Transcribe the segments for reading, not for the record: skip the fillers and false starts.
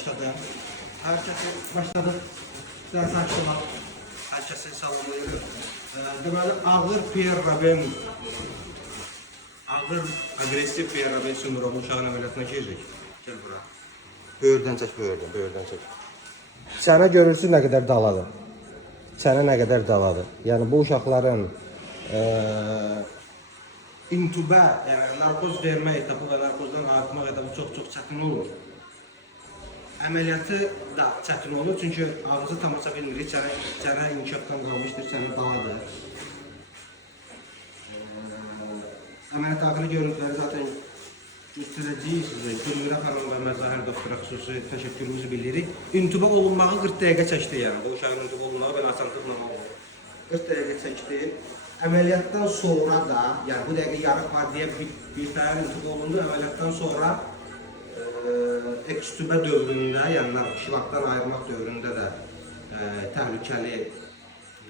başladı. Başladı. Ders açtılar. Herkesi salamlayırıq. Deməli, ağır Pierre Rabin, ağır agresif Pierre Rabin sindromu uşağın əməliyyatına girecek. Gel bura. Böyürdən çək, böyürdən çək. Sənə görürsün nə qədər daladır. Sənə nə qədər daladır. Yəni bu uşaqların intubə, yəni narkoz vermə etapı və narkozdan artmaq etapı çox çətin olur. Əməliyyatı da çətin olur çünki ağzı tam aça bilmirik, çənə inkişafdan qalmışdır, çənə daladır. Əməliyyat axırı görüntüləri zaten göstərəcəyik sizə. Gülmürə xanım və Məzahir doktora xüsusi təşəkkürümüzü bildiririk. İntubə olunmağı 40 dəqiqə çəkdi yəni. Bu uşağın intubə olunmağı belə asanlıqla oldu. 40 dəqiqə çəkdi. Əməliyyatdan sonra da, yəni bu dəqiqə yarıq var deyə bir təhər intubə olundu. Əməliyyatdan sonra ekstübə dövründə, yəni şilaqdan ayırmaq dövründə də təhlükəli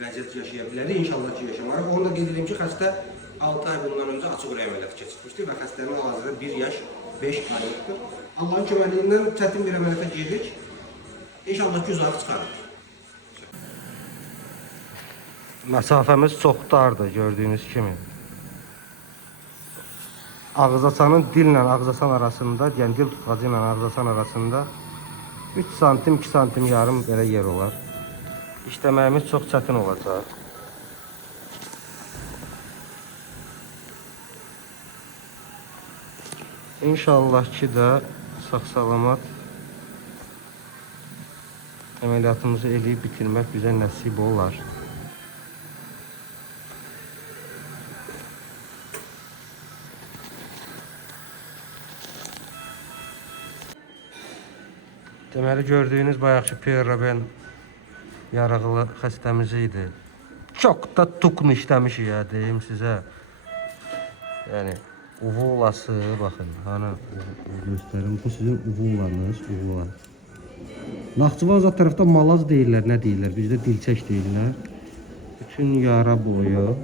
vəziyyət yaşaya bilər. İnşallah ki yaşamarıq. Onu da qeyd edeyim ki, xəstə 6 ay bundan öncə açıq ürək əməliyyatı keçirmişdi və xəstənin hal-hazırda 1 yaş 5 aylıqdır. Allahın köməkliyindən çətin bir əməliyyata girdik. İnşallah ki uzaq çıxarıq. Məsafəmiz çox dardır gördüyünüz kimi. Ağzaçanın dillə ağzaçan arasında, yəni dil tutqacı ilə ağzaçan arasında 3 santim, 2 santim yarım belə yer olar. İşləməyimiz çox çətin olacaq. İnşallah ki də sağ-salamat əməliyyatımızı eləyib bitirmək bizə nəsib olar. Deməli gördüyünüz bayaqki Pierre Rabin yaraqlı xəstəmiz idi. Çox da tukun işləmişik ya deyim sizə. Yəni uvulası baxın, hani göstərim. Bu sizin uvulanız, uvula. Naxçıvan zat tərəfdə malaz deyirlər, nə deyirlər? Bizdə dilçək deyirlər. Bütün yara boyu,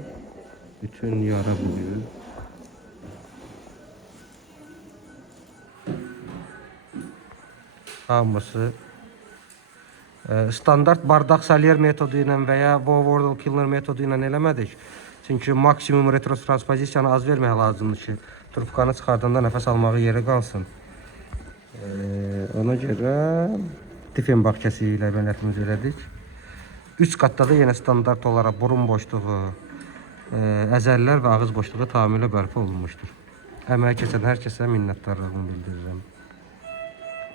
hamısı standart bardaq salyer metodu ilə və ya Voworld Killer metodu ilə eləmədik. Çünki maksimum retrotransposisiyanı az vermək lazımdır ki, trubkanı çıxardığında nəfəs almağı yeri qalsın. Ona görə Tiefenbach kəsiyi ilə əməliyyatımızı elədik. 3 qatda da yenə standart olaraq burun boşluğu, əzəllər və ağız boşluğu tamamilə bərpa olunmuşdur. Əməyə keçən hər kəsə minnətdarlığımı bildirirəm.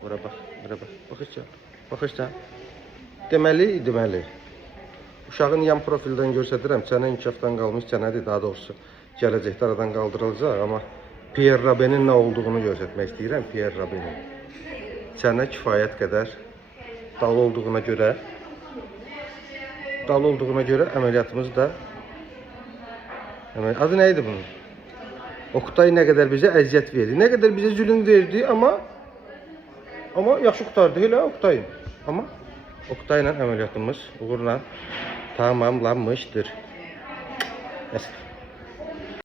Bura bax, baxışca. Deməli. Uşağın yan profildən göstərirəm, çənə inkişafdan qalmış çənədir, daha doğrusu gələcəkdə aradan qaldırılacaq, amma Pierre Rabinin nə olduğunu göstərmək istəyirəm, Pierre Rabinin. Çənə kifayət qədər dal olduğuna görə əməliyyatımız da adı nə idi bunun? Oktay nə qədər bizə əziyyət verdi, nə qədər bizə zülüm verdi, amma yaxşı qutardı elə Oktayın. Amma Oktayla əməliyyatımız uğurla tamamlanmışdır.